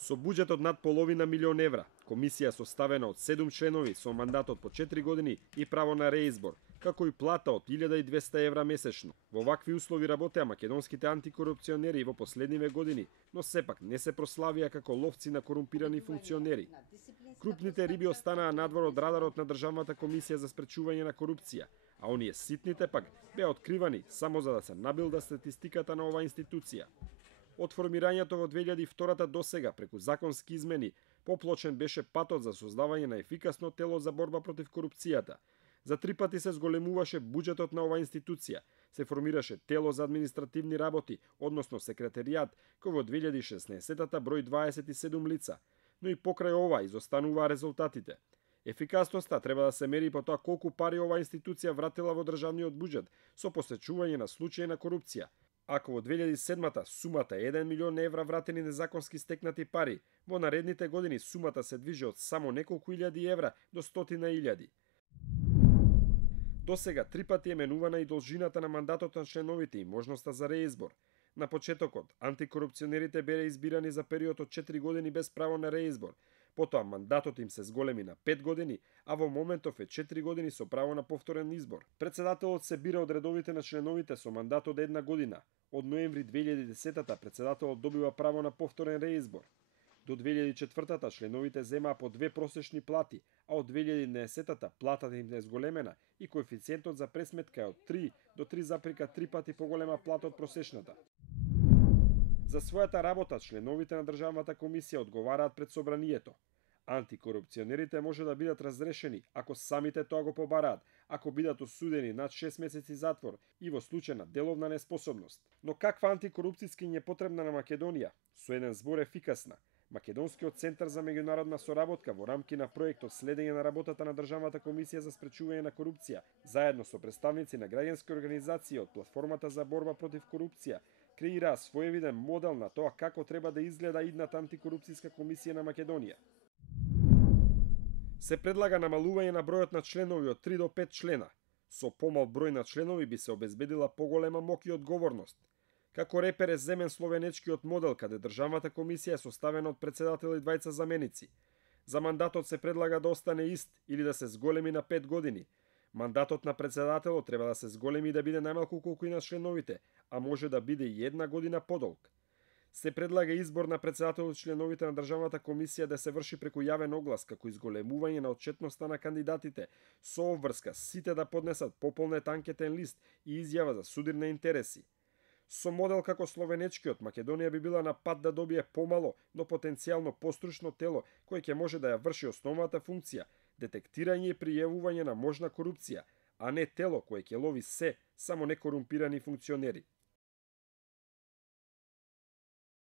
Со буџет од над половина милион евра, комисија составена од 7 членови со мандатот по 4 години и право на реизбор, како и плата од 1200 евра месечно. Во вакви услови работеа македонските антикорупционери во последниве години, но сепак не се прославија како ловци на корумпирани функционери. Крупните риби останаа надвор од радарот на Државната комисија за спречување на корупција, а оние ситните пак беа откривани само за да се набилда статистиката на оваа институција. Од формирањето во 2002 досега преку законски измени, поплочен беше патот за создавање на ефикасно тело за борба против корупцијата. За 3 пати се зголемуваше буџетот на оваа институција, се формираше тело за административни работи, односно секретаријат, кој во 2016 број 27 лица, но и покрај ова изостануваа резултатите. Ефикасноста треба да се мери по тоа колку пари оваа институција вратила во државниот буџет со посечување на случаи на корупција. Ако во 2007 сумата е 1 милион евра вратени незаконски стекнати пари, во наредните години сумата се движи од само неколку илјади евра до стотина илјади. Досега 3 пати е менувана и должината на мандатот на членовите и можноста за реизбор. На почетокот, антикорупционерите бере избирани за период од 4 години без право на реизбор. Потоа мандатот им се зголеми на 5 години, а во моментов е 4 години со право на повторен избор. Председателот се бира од редовите на членовите со мандат од 1 година. Од ноември 2010 председателот добива право на повторен реизбор. До 2004 членовите земаа по 2 просечни плати, а од 2010 платата им е зголемена и коефициентот за пресметка е од 3 до 3,3 пати поголема плата од просечната. За својата работа членовите на Државната комисија одговараат пред собранието. Антикорупционерите може да бидат разрешени ако самите тоа го побараат, ако бидат осудени над 6 месеци затвор и во случај на деловна неспособност. Но каква антикорупцијски ни е потребна на Македонија? Со еден збор ефикасна. Македонскиот центар за меѓународна соработка во рамки на проектот следење на работата на Државната комисија за спречување на корупција, заедно со представници на граѓански организации од платформата за борба против корупција, креираа своевиден модел на тоа како треба да изгледа идната антикорупцијска комисија на Македонија. Се предлага намалување на бројот на членови од 3 до 5 члена. Со помал број на членови би се обезбедила поголема моќ и одговорност. Како репер е земен словенечкиот модел, каде Државната комисија е составена од председател и двајца заменици. За мандатот се предлага да остане ист или да се зголеми на 5 години. Мандатот на председателот треба да се зголеми и да биде најмалку колку и на членовите, а може да биде и 1 година подолг. Се предлага избор на председателот и членовите на Државната комисија да се врши преку јавен оглас, како изголемување на отчетноста на кандидатите, со обврска сите да поднесат пополнет анкетен лист и изјава за судир на интереси. Со модел како словенечкиот, Македонија би била на пат да добие помало, но потенцијално постручно тело кој ќе може да ја врши основната функција, детектирање и пријавување на можна корупција, а не тело кое ќе лови се, само не корумпирани функционери.